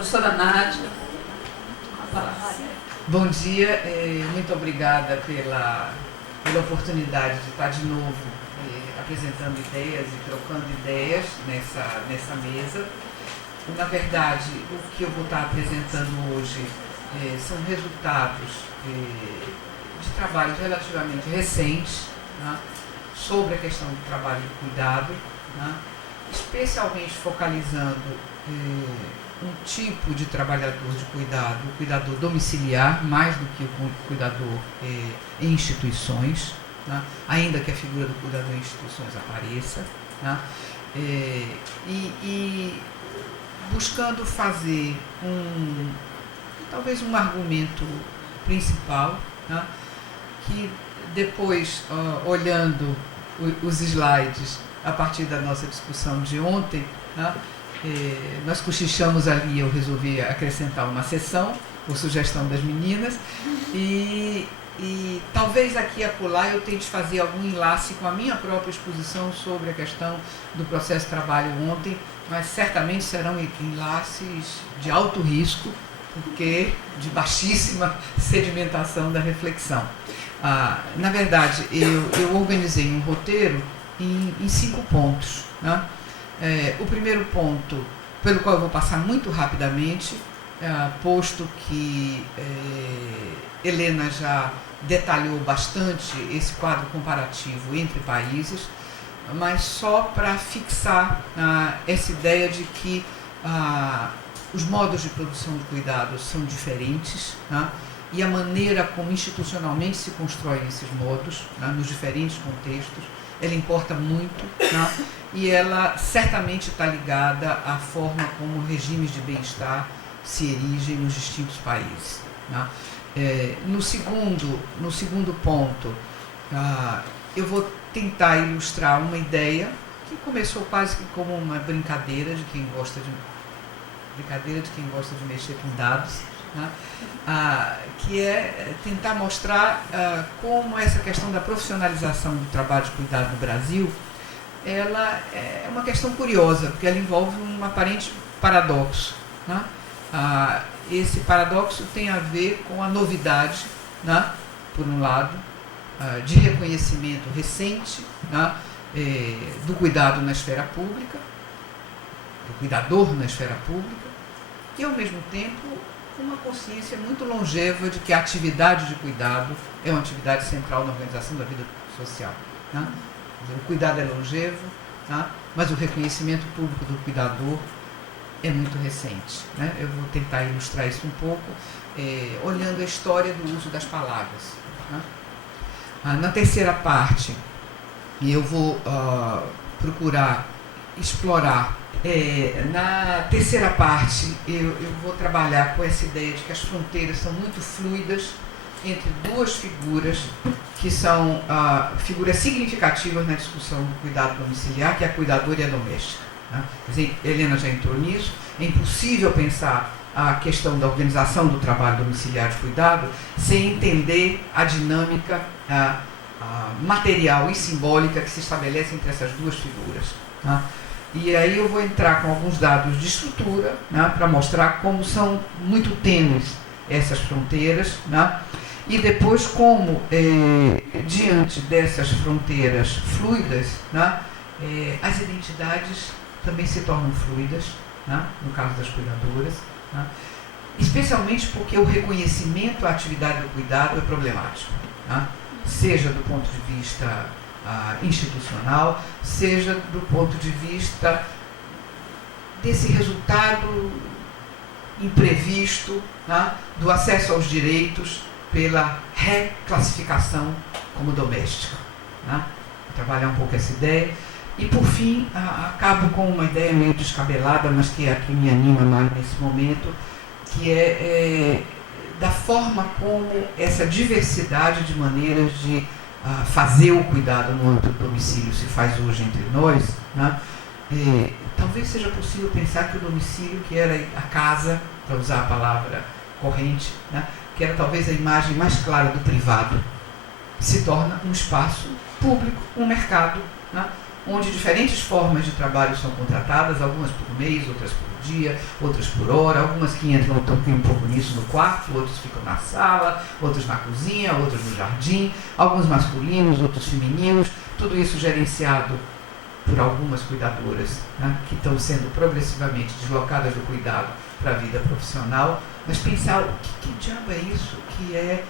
Professora Nádia. Bom dia, muito obrigada pela oportunidade de estar de novo apresentando ideias e trocando ideias nessa mesa. Na verdade, o que eu vou estar apresentando hoje são resultados de trabalhos relativamente recentes, né, sobre a questão do trabalho de cuidado, né, especialmente focalizando um tipo de trabalhador de cuidado, o cuidador domiciliar, mais do que o cuidador em instituições, né, ainda que a figura do cuidador em instituições apareça, né, e buscando fazer talvez um argumento principal, né, que depois, olhando os slides a partir da nossa discussão de ontem, né, nós cochichamos ali, eu resolvi acrescentar uma sessão, por sugestão das meninas, e talvez aqui e acolá eu tente fazer algum enlace com a minha própria exposição sobre a questão do processo de trabalho ontem, mas certamente serão enlaces de alto risco, porque de baixíssima sedimentação da reflexão. Na verdade, eu organizei um roteiro em 5 pontos, né? O primeiro ponto, pelo qual eu vou passar muito rapidamente, posto que Helena já detalhou bastante esse quadro comparativo entre países, mas só para fixar essa ideia de que os modos de produção de cuidados são diferentes, né, e a maneira como institucionalmente se constroem esses modos, né, nos diferentes contextos, ela importa muito, né, e ela certamente está ligada à forma como regimes de bem-estar se erigem nos distintos países, né. No segundo ponto, eu vou tentar ilustrar uma ideia que começou quase que como uma brincadeira de quem gosta de mexer com dados, né? Que é tentar mostrar como essa questão da profissionalização do trabalho de cuidado no Brasil, ela é uma questão curiosa, porque ela envolve um aparente paradoxo, né? Esse paradoxo tem a ver com a novidade, né, por um lado, de reconhecimento recente, né, do cuidado na esfera pública, do cuidador na esfera pública, e ao mesmo tempo uma consciência muito longeva de que a atividade de cuidado é uma atividade central na organização da vida social, né? O cuidado é longevo, né, mas o reconhecimento público do cuidador é muito recente, né? Eu vou tentar ilustrar isso um pouco, olhando a história do uso das palavras, né? Na terceira parte, eu vou procurar explorar. Na terceira parte, eu vou trabalhar com essa ideia de que as fronteiras são muito fluidas entre duas figuras que são figuras significativas na discussão do cuidado domiciliar, que é a cuidadora e a doméstica, né? Quer dizer, Helena já entrou nisso. É impossível pensar a questão da organização do trabalho domiciliar de cuidado sem entender a dinâmica material e simbólica que se estabelece entre essas duas figuras, né? E aí eu vou entrar com alguns dados de estrutura, né, para mostrar como são muito tênues essas fronteiras, né? E depois como, diante dessas fronteiras fluidas, né, as identidades também se tornam fluidas, né, no caso das cuidadoras, né, especialmente porque o reconhecimento à atividade do cuidado é problemático, né, seja do ponto de vista institucional, seja do ponto de vista desse resultado imprevisto, né, do acesso aos direitos pela reclassificação como doméstica, né. Vou trabalhar um pouco essa ideia. E, por fim, acabo com uma ideia meio descabelada, mas que é a que me anima mais nesse momento, que é da forma como essa diversidade de maneiras de fazer o cuidado no âmbito do domicílio se faz hoje entre nós, né? Talvez seja possível pensar que o domicílio, que era a casa, para usar a palavra corrente, né, que era talvez a imagem mais clara do privado, se torna um espaço público, um mercado, né, onde diferentes formas de trabalho são contratadas, algumas por mês, outras por dia, outras por hora, algumas que entram um pouco nisso no quarto, outros ficam na sala, outros na cozinha, outros no jardim, alguns masculinos, outros femininos, tudo isso gerenciado por algumas cuidadoras, né, que estão sendo progressivamente deslocadas do cuidado para a vida profissional, mas pensar que diabo é isso que é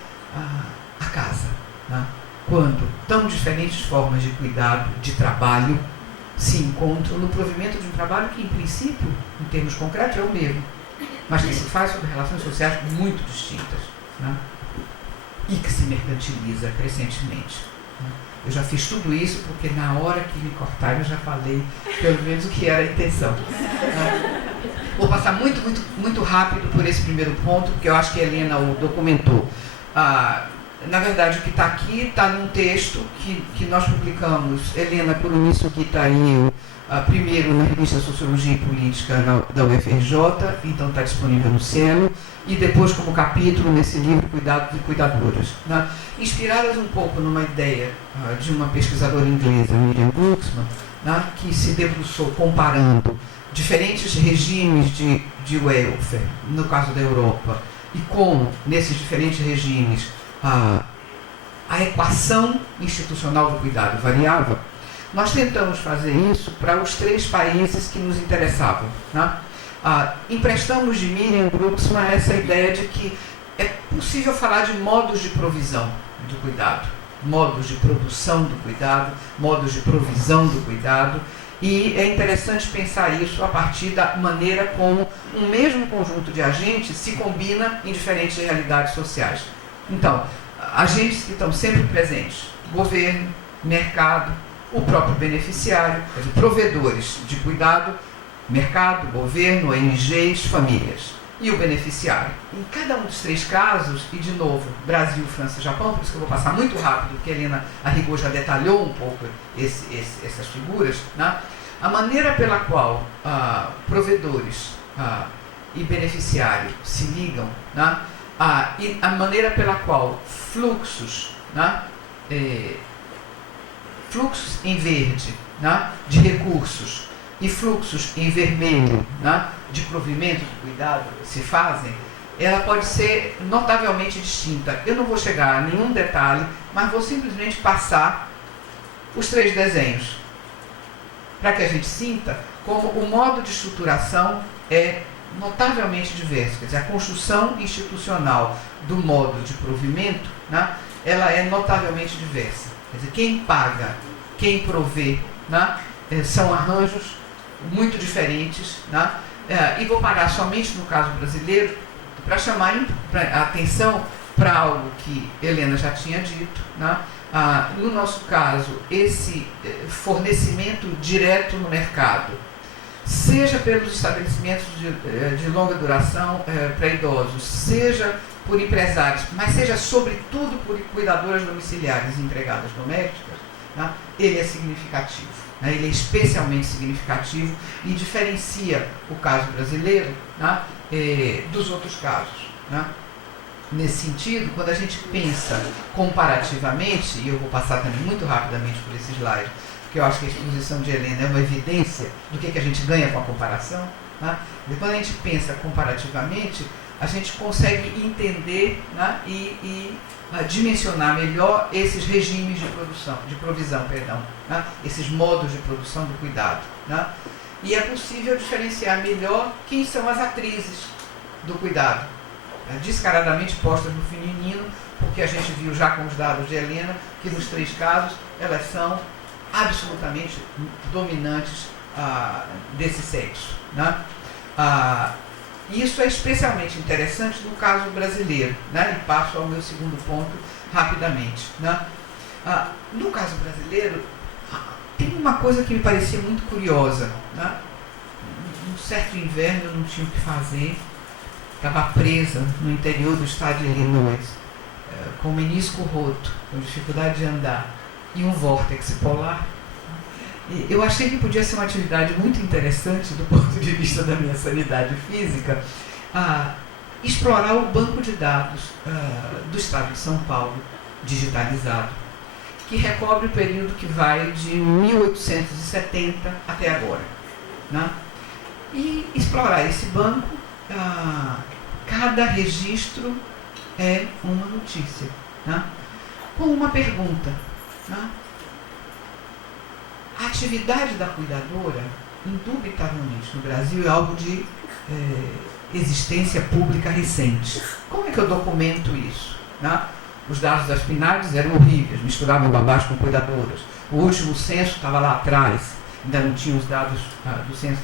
a casa, né? Quando tão diferentes formas de cuidado, de trabalho, se encontram no provimento de um trabalho que, em princípio, em termos concretos, é o mesmo, mas que se faz sobre relações sociais muito distintas, né? E que se mercantiliza crescentemente, né? Eu já fiz tudo isso porque na hora que me cortaram eu já falei pelo menos o que era a intenção, né? Vou passar muito rápido por esse primeiro ponto, porque eu acho que a Helena o documentou. Na verdade, o que está aqui está num texto que nós publicamos, Helena, por isso que está aí, primeiro na revista Sociologia e Política da UFRJ, então está disponível no selo, e depois como capítulo nesse livro Cuidado de Cuidadoras, né? Inspiradas um pouco numa ideia de uma pesquisadora inglesa, Miriam Glucksmann, né, que se debruçou comparando diferentes regimes de welfare, no caso da Europa, e como, nesses diferentes regimes, a equação institucional do cuidado variava. Nós tentamos fazer isso para os 3 países que nos interessavam, né? Emprestamos de Miriam Glucksmann essa ideia de que é possível falar de modos de provisão do cuidado, modos de produção do cuidado, modos de provisão do cuidado, e é interessante pensar isso a partir da maneira como um mesmo conjunto de agentes se combina em diferentes realidades sociais. Então, agentes que estão sempre presentes, governo, mercado, o próprio beneficiário, quer dizer, provedores de cuidado, mercado, governo, ONGs, famílias, e o beneficiário. Em cada um dos 3 casos, e de novo, Brasil, França e Japão, por isso que eu vou passar muito rápido, porque a Helena Arrigou já detalhou um pouco essas figuras, né? A maneira pela qual provedores e beneficiário se ligam, né? E a maneira pela qual fluxos, né, fluxos em verde, né, de recursos e fluxos em vermelho, né, de provimento de cuidado se fazem, ela pode ser notavelmente distinta. Eu não vou chegar a nenhum detalhe, mas vou simplesmente passar os 3 desenhos, para que a gente sinta como o modo de estruturação é notavelmente diverso. Quer dizer, a construção institucional do modo de provimento, né, ela é notavelmente diversa. Quer dizer, quem paga, quem provê, né, são arranjos muito diferentes, né, e vou parar somente no caso brasileiro para chamar a atenção para algo que Helena já tinha dito, né. No nosso caso, esse fornecimento direto no mercado, seja pelos estabelecimentos de longa duração para idosos, seja por empresários, mas seja sobretudo por cuidadoras domiciliares e empregadas domésticas, né, ele é significativo, né, ele é especialmente significativo e diferencia o caso brasileiro, né, dos outros casos, né. Nesse sentido, quando a gente pensa comparativamente, e eu vou passar também muito rapidamente por esse slide, porque eu acho que a exposição de Helena é uma evidência do que a gente ganha com a comparação, né? E quando a gente pensa comparativamente, a gente consegue entender, né, e dimensionar melhor esses regimes de provisão, né, esses modos de produção do cuidado, né? E é possível diferenciar melhor quem são as atrizes do cuidado, descaradamente postas no feminino, porque a gente viu já com os dados de Helena que nos 3 casos elas são absolutamente dominantes desse sexo, né? Isso é especialmente interessante no caso brasileiro, né? E passo ao meu segundo ponto rapidamente, né? No caso brasileiro, tem uma coisa que me parecia muito curiosa, né? Um certo inverno eu não tinha o que fazer, estava presa no interior do estado de Illinois, com o menisco roto, com dificuldade de andar, e um vórtice polar. E eu achei que podia ser uma atividade muito interessante do ponto de vista da minha sanidade física, explorar o banco de dados do estado de São Paulo, digitalizado, que recobre o período que vai de 1870 até agora. Né? E explorar esse banco, cada registro é uma notícia, né? Com uma pergunta. Né? A atividade da cuidadora, indubitavelmente, no Brasil, é algo de existência pública recente. Como é que eu documento isso? Né? Os dados das PNADs eram horríveis, misturavam babás com cuidadoras. O último censo estava lá atrás, ainda não tinha os dados do censo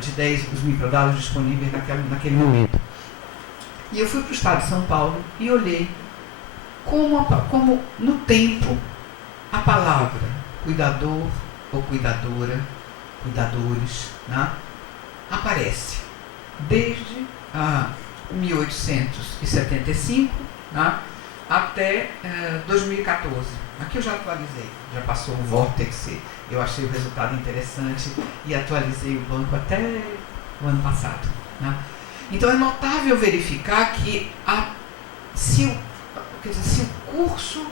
de 10, os microdados disponíveis naquele momento. E eu fui para o estado de São Paulo e olhei como no tempo, a palavra cuidador ou cuidadora, cuidadores, né, aparece desde 1875, né, até 2014. Aqui eu já atualizei, já passou o vórtice, eu achei o resultado interessante e atualizei o banco até o ano passado. Né? Então é notável verificar que se o curso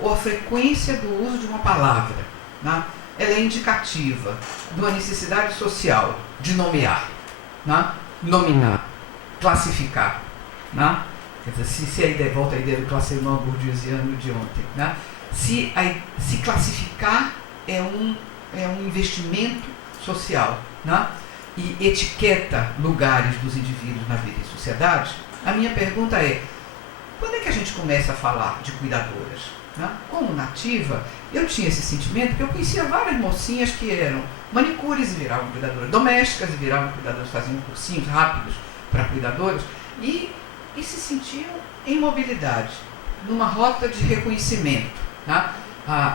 ou a frequência do uso de uma palavra, né, ela é indicativa de uma necessidade social de nomear, né, nominar, classificar. Né? Quer dizer, se a ideia, volta a ideia do classemão bourdieusiano de ontem, né? Se classificar é um investimento social, né? E etiqueta lugares dos indivíduos na vida e sociedade, a minha pergunta é, quando é que a gente começa a falar de cuidadoras? Né? Como nativa, eu tinha esse sentimento, porque eu conhecia várias mocinhas que eram manicures e viravam cuidadoras, domésticas e viravam cuidadoras, faziam cursinhos rápidos para cuidadoras, e se sentiam em mobilidade, numa rota de reconhecimento. Né?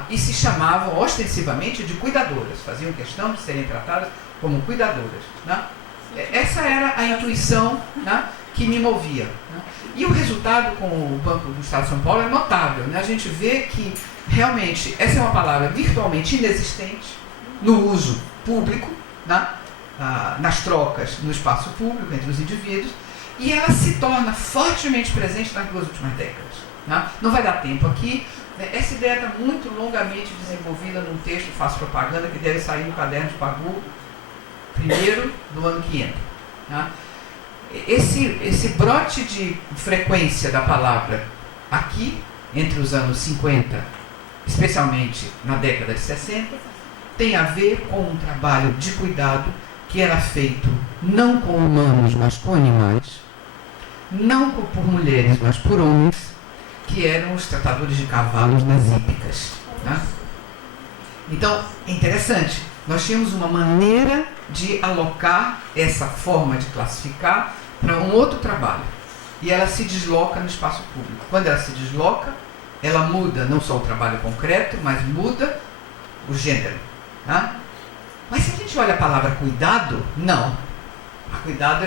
E se chamavam ostensivamente de cuidadoras, faziam questão de serem tratadas como cuidadoras. Né? Essa era a intuição, né, que me movia. Né? E o resultado com o Banco do Estado de São Paulo é notável. Né? A gente vê que realmente essa é uma palavra virtualmente inexistente no uso público, né? Nas trocas no espaço público entre os indivíduos, e ela se torna fortemente presente nas 2 últimas décadas. Né? Não vai dar tempo aqui. Essa ideia está muito longamente desenvolvida num texto, faço propaganda, que deve sair no caderno de Pagu, primeiro do ano que entra. Né? Esse brote de frequência da palavra aqui, entre os anos 50, especialmente na década de 60, tem a ver com um trabalho de cuidado que era feito não com humanos, mas com animais, não por mulheres, mas por homens, que eram os tratadores de cavalos nas hípicas. Tá? Então, é interessante, nós tínhamos uma maneira de alocar essa forma de classificar para um outro trabalho. E ela se desloca no espaço público. Quando ela se desloca, ela muda não só o trabalho concreto, mas muda o gênero. Tá? Mas se a gente olha a palavra cuidado, não. Cuidado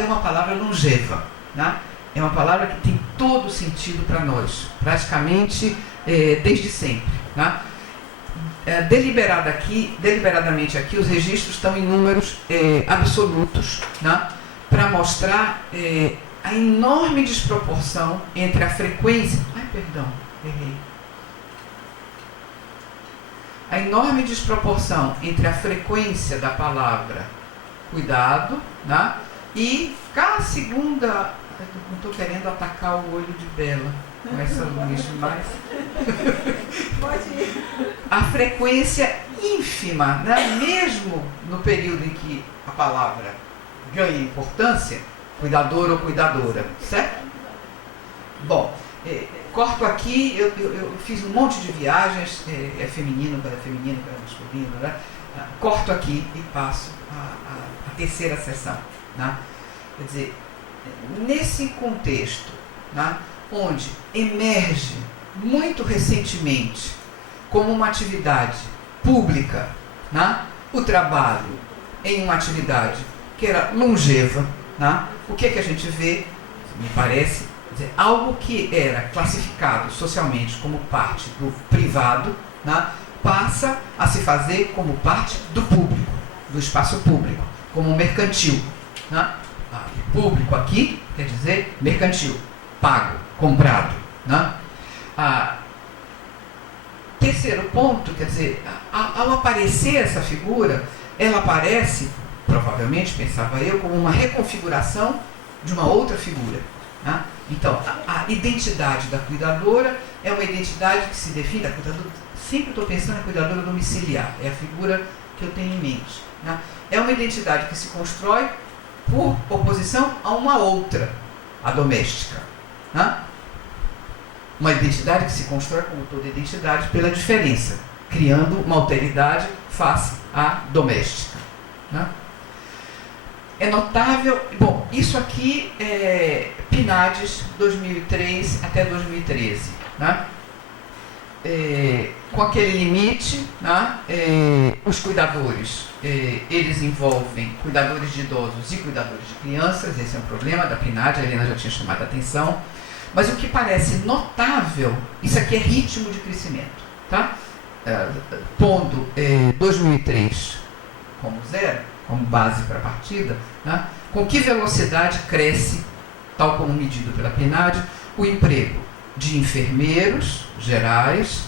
é uma palavra longeva. Né? É uma palavra que tem todo sentido para nós, praticamente desde sempre. Né? Deliberadamente aqui, os registros estão em números absolutos, né? Para mostrar a enorme desproporção entre a frequência... errei. A enorme desproporção entre a frequência da palavra cuidado, né? E cá a segunda... Não estou querendo atacar o olho de Bela com essa luz, mas... Pode ir. A frequência ínfima, né? Mesmo no período em que a palavra ganha importância, cuidador ou cuidadora, certo? Bom, corto aqui, eu fiz um monte de viagens, é feminino para masculino, né? Corto aqui e passo a terceira sessão. Né? Quer dizer, nesse contexto, né, onde emerge muito recentemente como uma atividade pública, né, o trabalho em uma atividade que era longeva, né, o que a gente vê, me parece, dizer, algo que era classificado socialmente como parte do privado, né, passa a se fazer como parte do público, do espaço público, como mercantil. Né? Público aqui quer dizer mercantil, pago, comprado. Né? terceiro ponto, quer dizer, ao aparecer essa figura, ela aparece, provavelmente, pensava eu, como uma reconfiguração de uma outra figura. Né? Então, a identidade da cuidadora é uma identidade que se define, sempre estou pensando na cuidadora domiciliar, é a figura que eu tenho em mente. Né? É uma identidade que se constrói por oposição a uma outra, a doméstica. Né? Uma identidade que se constrói, como toda identidade, pela diferença, criando uma alteridade face à doméstica. Né? É notável, bom, isso aqui é PNADES 2003 até 2013, né? Com aquele limite, né? Os cuidadores, eles envolvem cuidadores de idosos e cuidadores de crianças, esse é um problema da PNAD, a Helena já tinha chamado a atenção, mas o que parece notável, isso aqui é ritmo de crescimento, tá? Pondo 2003 como zero, como base para a partida, né? Com que velocidade cresce, tal como medido pela PNAD, o emprego de enfermeiros gerais,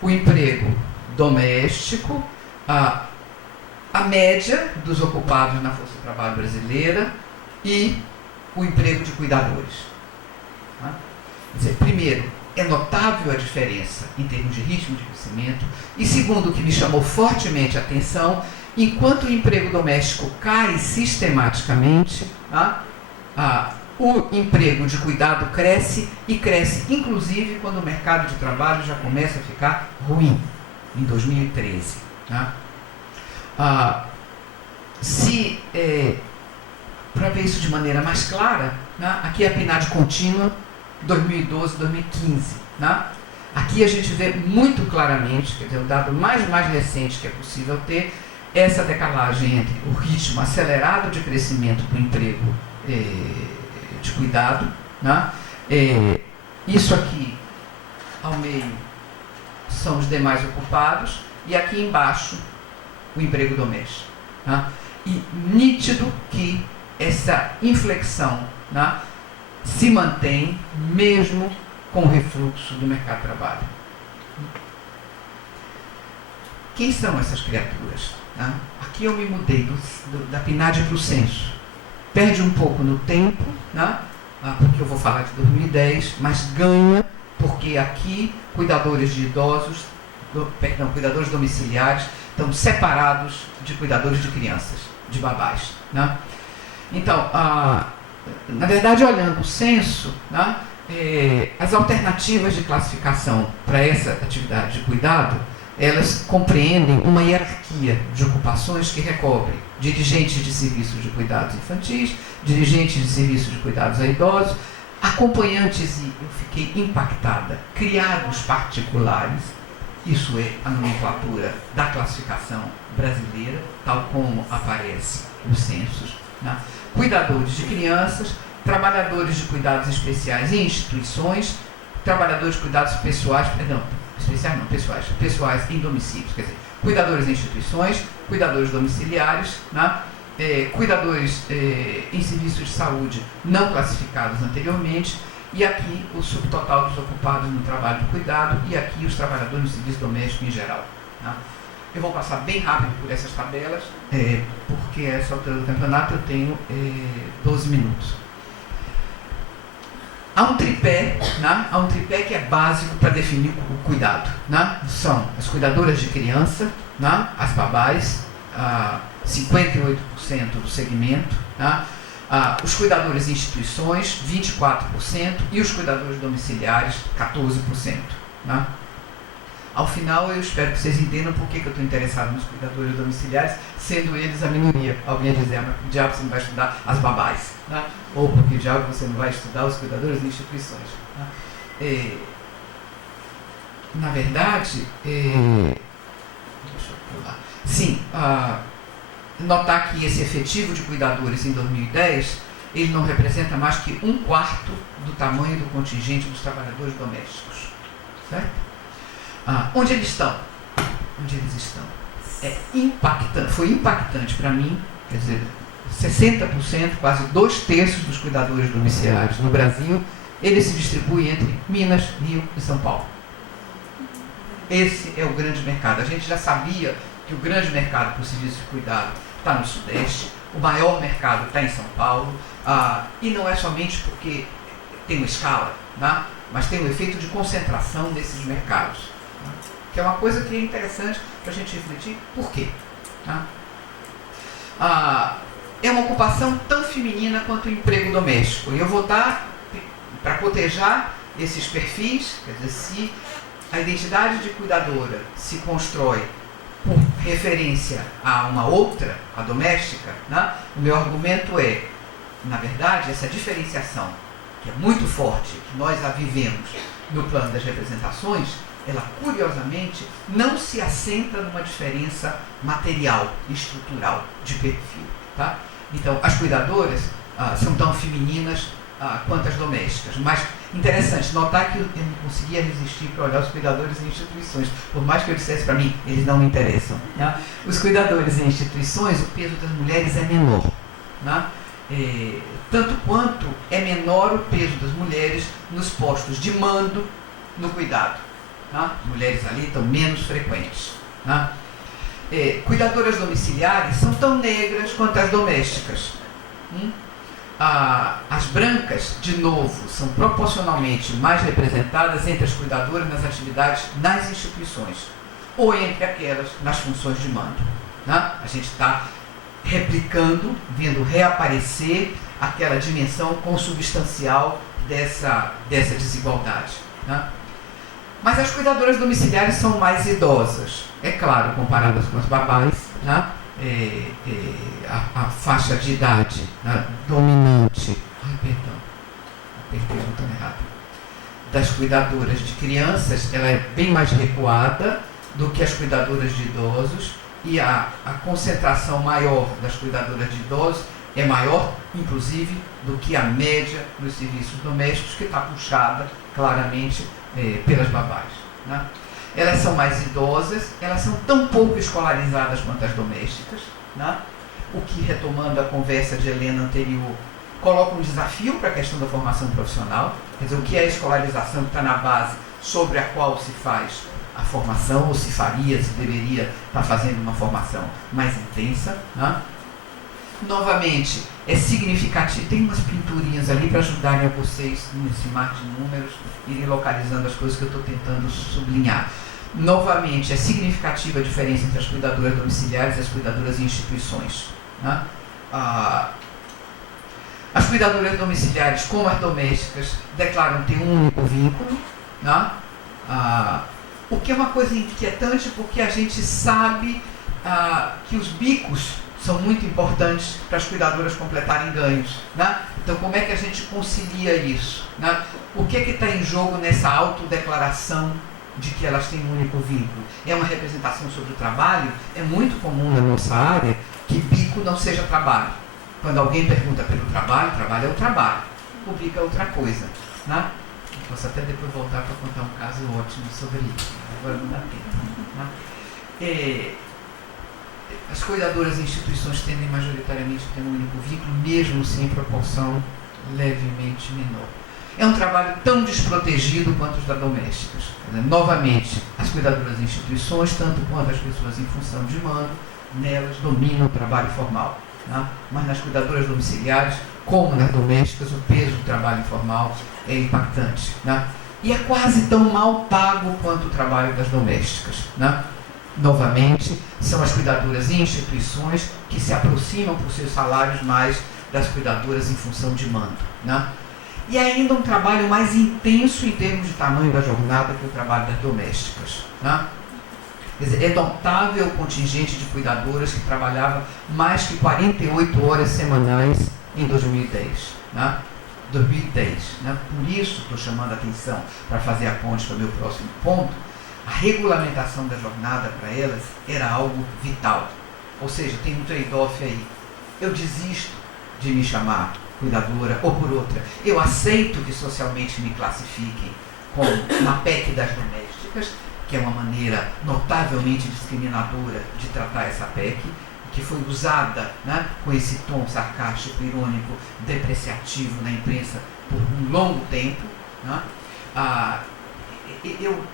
o emprego doméstico, a média dos ocupados na força de trabalho brasileira e o emprego de cuidadores. Né? Quer dizer, primeiro, é notável a diferença em termos de ritmo de crescimento, e segundo, o que me chamou fortemente a atenção, enquanto o emprego doméstico cai sistematicamente, o emprego de cuidado cresce, e cresce inclusive quando o mercado de trabalho já começa a ficar ruim, em 2013. Né? Para ver isso de maneira mais clara, né? Aqui é a PNAD contínua 2012-2015. Né? Aqui a gente vê muito claramente, quer dizer, o dado mais recente que é possível ter, essa decalagem entre o ritmo acelerado de crescimento do emprego de cuidado, né? Isso aqui, ao meio, são os demais ocupados, e aqui embaixo, o emprego doméstico. Né? E nítido que essa inflexão, né, se mantém mesmo com o refluxo do mercado de trabalho. Quem são essas criaturas? Né? Aqui eu me mudei da PNAD para o censo. Perde um pouco no tempo, né? Porque eu vou falar de 2010, mas ganha porque aqui cuidadores de idosos, cuidadores domiciliares estão separados de cuidadores de crianças, de babás. Né? Então, na verdade, olhando o censo, né, as alternativas de classificação para essa atividade de cuidado, elas compreendem uma hierarquia de ocupações que recobre dirigentes de serviços de cuidados infantis, dirigentes de serviços de cuidados a idosos, acompanhantes, e eu fiquei impactada, criados particulares, isso é a nomenclatura da classificação brasileira, tal como aparece nos censos, né? Cuidadores de crianças, trabalhadores de cuidados especiais em instituições, trabalhadores de cuidados pessoais, pessoais em domicílios, quer dizer, cuidadores em instituições, cuidadores domiciliares, né? Cuidadores em serviços de saúde não classificados anteriormente, e aqui o subtotal dos ocupados no trabalho de cuidado, e aqui os trabalhadores no serviço doméstico em geral. Né? Eu vou passar bem rápido por essas tabelas, porque a essa altura do campeonato eu tenho 12 minutos. Há um tripé, né? Há um tripé que é básico para definir o cuidado. Né? São as cuidadoras de criança, né? As babás, 58% do segmento, né? Os cuidadores em instituições, 24%, e os cuidadores domiciliares, 14%. Né? Ao final, eu espero que vocês entendam por que eu estou interessado nos cuidadores domiciliares, sendo eles a minoria. Alguém ia dizer, mas por que diabo você não vai estudar as babás? Né? Ou por que diabo você não vai estudar os cuidadores de instituições? Né? Na verdade, deixa eu pular. Sim, notar que esse efetivo de cuidadores em 2010, ele não representa mais que 1/4 do tamanho do contingente dos trabalhadores domésticos. Certo? Onde eles estão? Onde eles estão? Foi impactante para mim, quer dizer, 60%, quase 2/3 dos cuidadores domiciliares no Brasil, eles se distribuem entre Minas, Rio e São Paulo. esse é o grande mercado. A gente já sabia que o grande mercado por serviço de cuidado está no Sudeste, o maior mercado está em São Paulo, e não é somente porque tem uma escala, né? Mas tem um efeito de concentração desses mercados, né? Que é uma coisa que é interessante para a gente refletir. Por quê? Né? É uma ocupação tão feminina quanto o emprego doméstico. E eu vou dar, para cotejar esses perfis, quer dizer, se a identidade de cuidadora se constrói por referência a uma outra, a doméstica, né? O meu argumento é, na verdade, essa diferenciação, que é muito forte, que nós a vivemos no plano das representações, ela, curiosamente, não se assenta numa diferença material, estrutural, de perfil. Tá? Então, as cuidadoras são tão femininas quanto as domésticas. Mas, interessante notar que eu não conseguia resistir para olhar os cuidadores em instituições. Por mais que eu dissesse para mim, eles não me interessam. Né? Os cuidadores em instituições, o peso das mulheres é menor. Né? Tanto quanto é menor o peso das mulheres nos postos de mando no cuidado. Né? Mulheres ali estão menos frequentes. Né? Cuidadoras domiciliares são tão negras quanto as domésticas. As brancas, de novo, são proporcionalmente mais representadas entre as cuidadoras nas atividades nas instituições, ou entre aquelas nas funções de mando. Né? A gente está replicando, vendo reaparecer aquela dimensão consubstancial dessa desigualdade. Né? Mas as cuidadoras domiciliares são mais idosas, é claro, comparadas com as babás, né? A faixa de idade, né, dominante, apertei o botão errado, das cuidadoras de crianças, ela é bem mais recuada do que as cuidadoras de idosos, e a concentração maior das cuidadoras de idosos é maior, inclusive, do que a média nos serviços domésticos, que está puxada claramente pelas babás. Né? Elas são mais idosas, elas são tão pouco escolarizadas quanto as domésticas, né? O que, retomando a conversa de Helena anterior, coloca um desafio para a questão da formação profissional, quer dizer, o que é a escolarização que está na base sobre a qual se faz a formação, ou se faria, se deveria estar fazendo uma formação mais intensa. Né? Novamente, é significativo, tem umas pinturinhas ali para ajudarem a vocês nesse mar de números, irem localizando as coisas que eu estou tentando sublinhar. Novamente, é significativa a diferença entre as cuidadoras domiciliares e as cuidadoras em instituições. Né? As cuidadoras domiciliares, como as domésticas, declaram ter um único vínculo, né? O que é uma coisa inquietante, porque a gente sabe que os bicos são muito importantes para as cuidadoras completarem ganhos. Né? Então, como é que a gente concilia isso? Né? O que está em jogo nessa autodeclaração de que elas têm um único vínculo? É uma representação sobre o trabalho? É muito comum na nossa área que bico não seja trabalho. Quando alguém pergunta pelo trabalho, trabalho é o trabalho. O bico é outra coisa. Né? Posso até depois voltar para contar um caso ótimo sobre isso. Agora não dá tempo. Né? As cuidadoras em instituições tendem majoritariamente a ter um único vínculo, mesmo sem proporção levemente menor. É um trabalho tão desprotegido quanto os da domésticas. Novamente, as cuidadoras em instituições, tanto quanto as pessoas em função de mando, nelas dominam o trabalho formal. Né? Mas nas cuidadoras domiciliares, como nas domésticas, o peso do trabalho informal é impactante. Né? E é quase tão mal pago quanto o trabalho das domésticas. Né? Novamente, são as cuidadoras em instituições que se aproximam por seus salários mais das cuidadoras em função de mando. Né? E ainda um trabalho mais intenso em termos de tamanho da jornada que o trabalho das domésticas. Né? Quer dizer, é notável o contingente de cuidadoras que trabalhava mais que 48 horas semanais em 2010. Né? 2010. Né? Por isso, estou chamando a atenção para fazer a ponte para o meu próximo ponto. A regulamentação da jornada para elas era algo vital. Ou seja, tem um trade-off aí. Eu desisto de me chamar cuidadora, ou por outra, eu aceito que socialmente me classifiquem como uma PEC das domésticas, que é uma maneira notavelmente discriminadora de tratar essa PEC, que foi usada, né, com esse tom sarcástico, irônico, depreciativo na imprensa por um longo tempo. Né? eu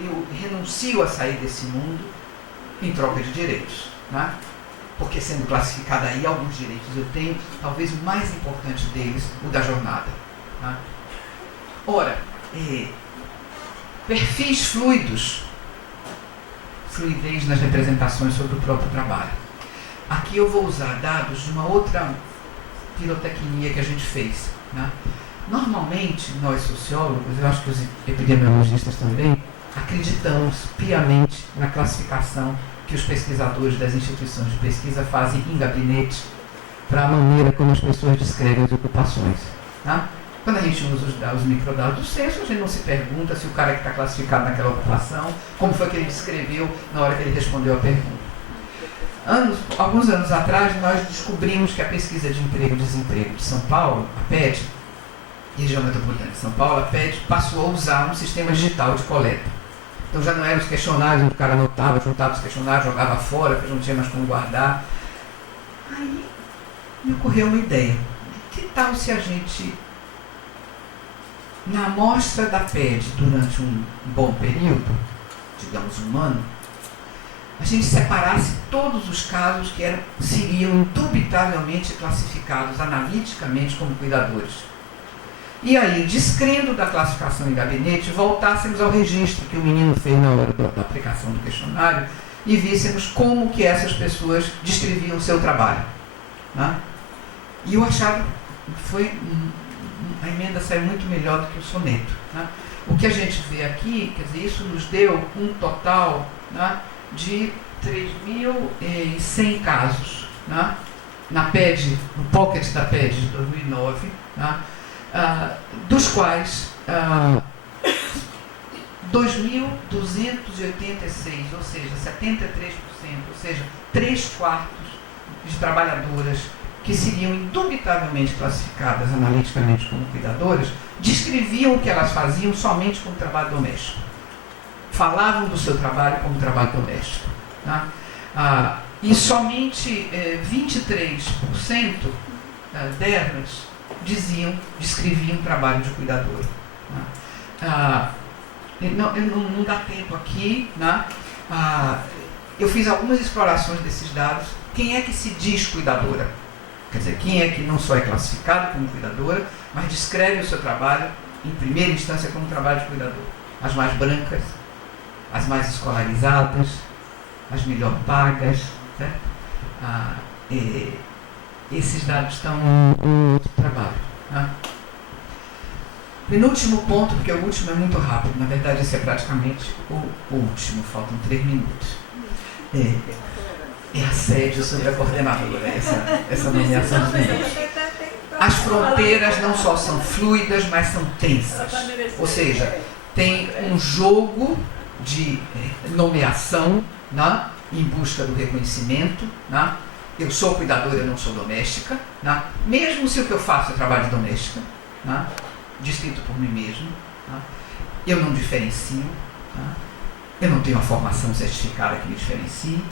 renuncio a sair desse mundo em troca de direitos, né? Porque sendo classificada aí, alguns direitos eu tenho, talvez o mais importante deles, o da jornada. Né? Ora, perfis fluidos, fluidez nas representações sobre o próprio trabalho. Aqui eu vou usar dados de uma outra pirotecnia que a gente fez. Né? Normalmente, nós sociólogos, eu acho que os epidemiologistas também, acreditamos piamente na classificação que os pesquisadores das instituições de pesquisa fazem em gabinete para a maneira como as pessoas descrevem as ocupações. Tá? Quando a gente usa os microdados do censo, a gente não se pergunta se o cara que está classificado naquela ocupação, como foi que ele descreveu na hora que ele respondeu a pergunta. Alguns anos atrás, nós descobrimos que a pesquisa de emprego e desemprego de São Paulo, a PED, região metropolitana de São Paulo, a PED passou a usar um sistema digital de coleta. Então já não eram os questionários onde o cara anotava, juntava os questionários, jogava fora, porque não tinha mais como guardar. Aí me ocorreu uma ideia. Que tal se a gente, na amostra da PED, durante um bom período, digamos um ano, a gente separasse todos os casos que seriam indubitavelmente classificados analiticamente como cuidadores. E aí, descrendo da classificação em gabinete, voltássemos ao registro que o menino fez na hora da aplicação do questionário e víssemos como que essas pessoas descreviam o seu trabalho. Né? E eu achava que a emenda saiu muito melhor do que o soneto. Né? O que a gente vê aqui, quer dizer, isso nos deu um total, né, de 3.100 casos. Né? Na PED, no Pocket da PED de 2009, né? Dos quais 2.286, ou seja, 73%, ou seja, 3/4 de trabalhadoras que seriam indubitavelmente classificadas analiticamente como cuidadoras, descreviam o que elas faziam somente como trabalho doméstico. Falavam do seu trabalho como trabalho doméstico. Né? E somente 23% delas descreviam trabalho de cuidadora. Né? Não dá tempo aqui. Né? Eu fiz algumas explorações desses dados. Quem é que se diz cuidadora? Quer dizer, quem é que não só é classificado como cuidadora, mas descreve o seu trabalho, em primeira instância, como trabalho de cuidador? As mais brancas, as mais escolarizadas, as melhor pagas. Né? Esses dados estão no outro trabalho. Né? Penúltimo ponto, porque o último é muito rápido, na verdade esse é praticamente o último, faltam 3 minutos. É assédio sobre a coordenadora, essa nomeação dos minutos. As fronteiras não só são fluidas, mas são tensas. Ou seja, tem um jogo de nomeação, né, em busca do reconhecimento. Né? Eu sou cuidadora, eu não sou doméstica. Né? Mesmo se o que eu faço é trabalho doméstica, né, descrito por mim mesmo, né? Eu não diferencio. Né? Eu não tenho uma formação certificada que me diferencie.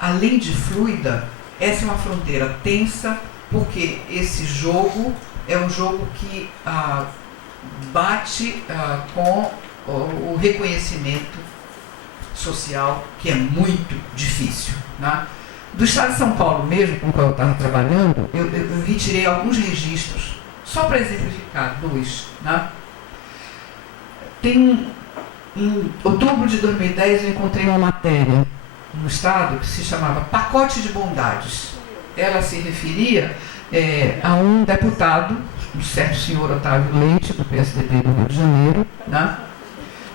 Além de fluida, essa é uma fronteira tensa, porque esse jogo é um jogo que bate com o reconhecimento social, que é muito difícil. Né? Do Estado de São Paulo mesmo, com o qual eu estava trabalhando, eu retirei alguns registros, só para exemplificar, 2. Né? Em outubro de 2010 eu encontrei uma matéria no Estado que se chamava Pacote de Bondades. Ela se referia a um deputado, um certo senhor Otávio Leite, do PSDB do Rio de Janeiro, né,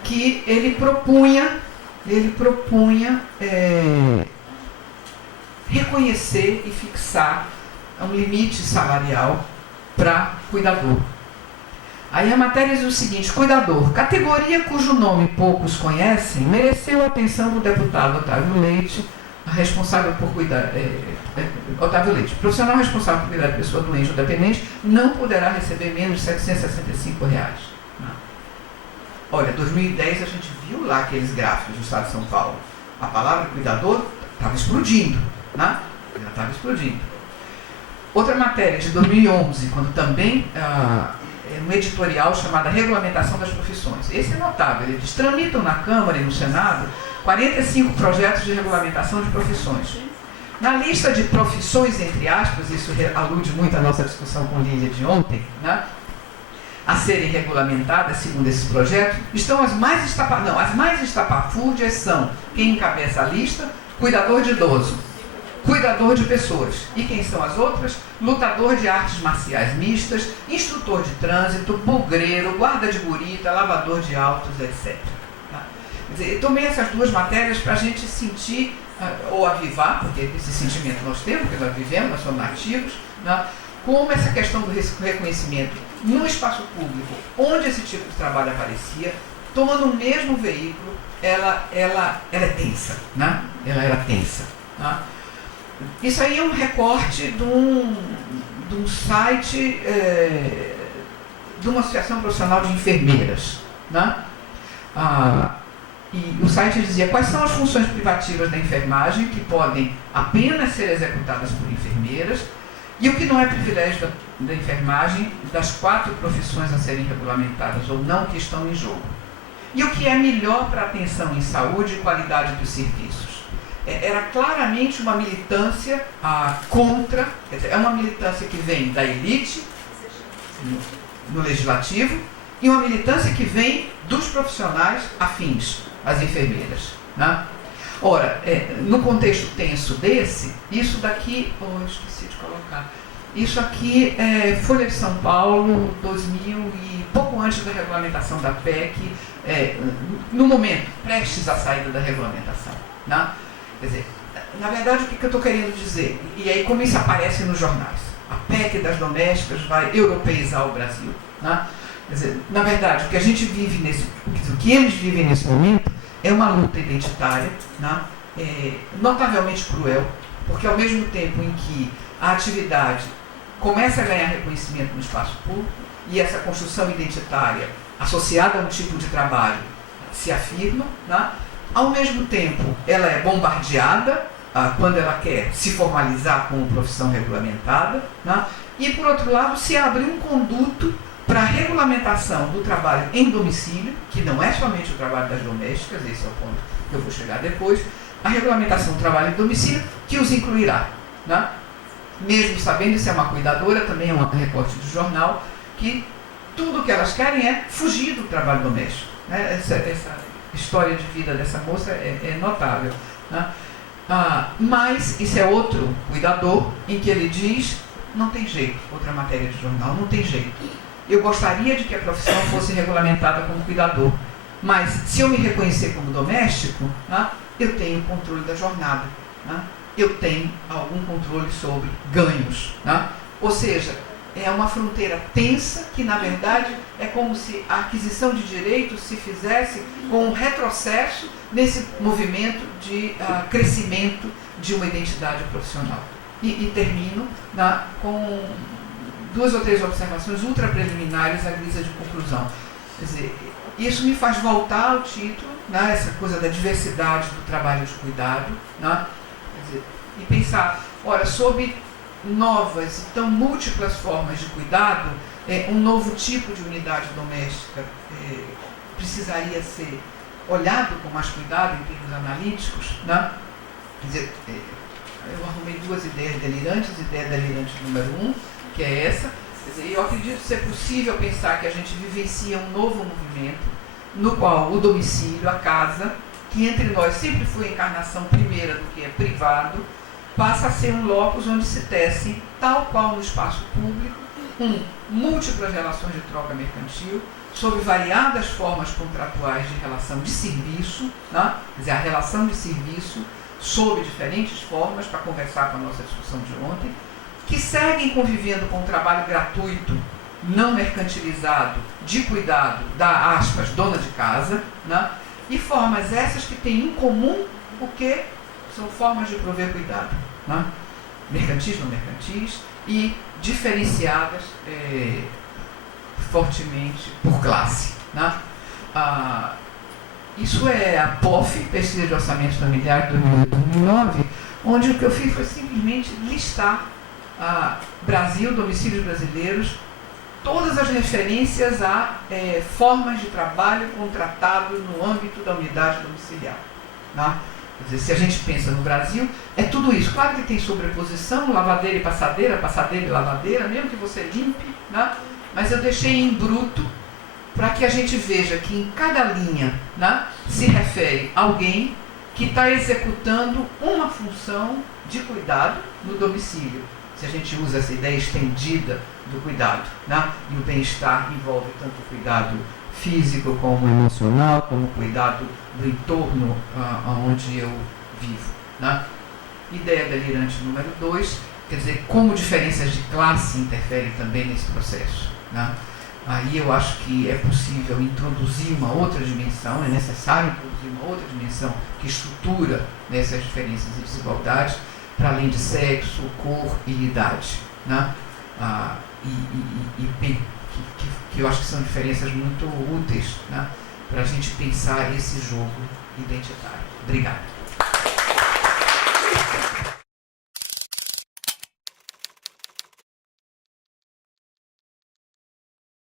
que ele propunha reconhecer e fixar um limite salarial para cuidador. Aí a matéria diz o seguinte: cuidador, categoria cujo nome poucos conhecem, mereceu a atenção do deputado Otávio Leite, responsável por cuidar, Otávio Leite, profissional responsável por cuidar de pessoa doente ou dependente, não poderá receber menos de R$ 765. Não. Olha, 2010 a gente viu lá aqueles gráficos do Estado de São Paulo. A palavra cuidador estava explodindo. Né? Ela estava explodindo. Outra matéria de 2011, quando também um editorial chamado Regulamentação das Profissões. Esse é notável. Ele diz: tramitam na Câmara e no Senado 45 projetos de regulamentação de profissões. Na lista de profissões, entre aspas, isso alude muito à nossa discussão com Lília de ontem, né, a serem regulamentadas, segundo esses projetos, estão as mais estapafúrdias são: quem encabeça a lista, cuidador de idoso, cuidador de pessoas. E quem são as outras? Lutador de artes marciais mistas, instrutor de trânsito, bugreiro, guarda de gurita, lavador de autos, etc. Tá? Quer dizer, eu tomei essas duas matérias para a gente sentir, ou avivar, porque esse sentimento nós temos, porque nós vivemos, nós somos nativos, né? Como essa questão do reconhecimento no espaço público, onde esse tipo de trabalho aparecia, tomando o mesmo veículo, ela é tensa, né? Ela era tensa. Né? Isso aí é um recorte de um site de uma associação profissional de enfermeiras. Né? E o site dizia quais são as funções privativas da enfermagem que podem apenas ser executadas por enfermeiras e o que não é privilégio da enfermagem das 4 profissões a serem regulamentadas ou não que estão em jogo. E o que é melhor para a atenção em saúde e qualidade dos serviços. Era claramente uma militância contra, quer dizer, é uma militância que vem da elite no legislativo e uma militância que vem dos profissionais afins, as enfermeiras. Né? Ora, no contexto tenso desse, isso daqui, esqueci de colocar, isso aqui é Folha de São Paulo, 2000 e pouco antes da regulamentação da PEC, no momento, prestes à saída da regulamentação. Né? Quer dizer, na verdade, o que eu estou querendo dizer? E aí, como isso aparece nos jornais? A PEC das domésticas vai europeizar o Brasil. Né? Quer dizer, na verdade, o que a gente vive o que eles vivem nesse momento é uma luta identitária, né? Notavelmente cruel, porque ao mesmo tempo em que a atividade começa a ganhar reconhecimento no espaço público e essa construção identitária associada a um tipo de trabalho se afirma, né? Ao mesmo tempo, ela é bombardeada quando ela quer se formalizar como profissão regulamentada, né? E, por outro lado, se abre um conduto para a regulamentação do trabalho em domicílio, que não é somente o trabalho das domésticas, esse é o ponto que eu vou chegar depois, a regulamentação do trabalho em domicílio, que os incluirá. Né? Mesmo sabendo, isso é uma cuidadora, também é um recorte do jornal, que tudo o que elas querem é fugir do trabalho doméstico. Né? Essa história de vida dessa moça é notável. Né? Mas isso é outro cuidador em que ele diz: não tem jeito, outra matéria de jornal, não tem jeito. Eu gostaria de que a profissão fosse regulamentada como cuidador, mas se eu me reconhecer como doméstico, né, eu tenho controle da jornada, né? Eu tenho algum controle sobre ganhos. Né? Ou seja, é uma fronteira tensa que, na verdade, é como se a aquisição de direitos se fizesse com um retrocesso nesse movimento de crescimento de uma identidade profissional. E termino com 2 ou 3 observações ultra preliminares à guisa de conclusão. Quer dizer, isso me faz voltar ao título, né, essa coisa da diversidade do trabalho de cuidado, né, quer dizer, e pensar, ora, sob novas e tão múltiplas formas de cuidado, um novo tipo de unidade doméstica precisaria ser olhado com mais cuidado em termos analíticos. Né? Quer dizer, eu arrumei 2 ideias delirantes, ideia delirante número 1, que é essa. Quer dizer, eu acredito ser possível pensar que a gente vivencia um novo movimento, no qual o domicílio, a casa, que entre nós sempre foi a encarnação primeira do que é privado, passa a ser um locus onde se tecem, tal qual no espaço público, múltiplas relações de troca mercantil, sob variadas formas contratuais de relação de serviço, né? Quer dizer, a relação de serviço sob diferentes formas, para conversar com a nossa discussão de ontem, que seguem convivendo com o trabalho gratuito, não mercantilizado, de cuidado da, aspas, dona de casa, né? E formas essas que têm em comum o que são formas de prover cuidado, né? Mercantis, não mercantis, e diferenciadas fortemente por classe. Né? Isso é a POF, Pesquisa de Orçamento Familiar de 2009, onde o que eu fiz foi simplesmente listar Brasil, domicílios brasileiros, todas as referências a formas de trabalho contratado no âmbito da unidade domiciliar. Né? Quer dizer, se a gente pensa no Brasil, é tudo isso. Claro que tem sobreposição, lavadeira e passadeira e lavadeira, mesmo que você limpe, né? Mas eu deixei em bruto para que a gente veja que em cada linha, né, se refere a alguém que está executando uma função de cuidado no domicílio. Se a gente usa essa ideia estendida do cuidado, né? E o bem-estar envolve tanto o cuidado físico como emocional, como o cuidado do entorno onde eu vivo. Né? Ideia delirante número 2, quer dizer, como diferenças de classe interferem também nesse processo. Né? Aí eu acho que é possível introduzir uma outra dimensão, é necessário introduzir uma outra dimensão que estrutura essas diferenças e desigualdades, para além de sexo, cor e idade. Né? Que eu acho que são diferenças muito úteis, né, para a gente pensar esse jogo identitário. Obrigado.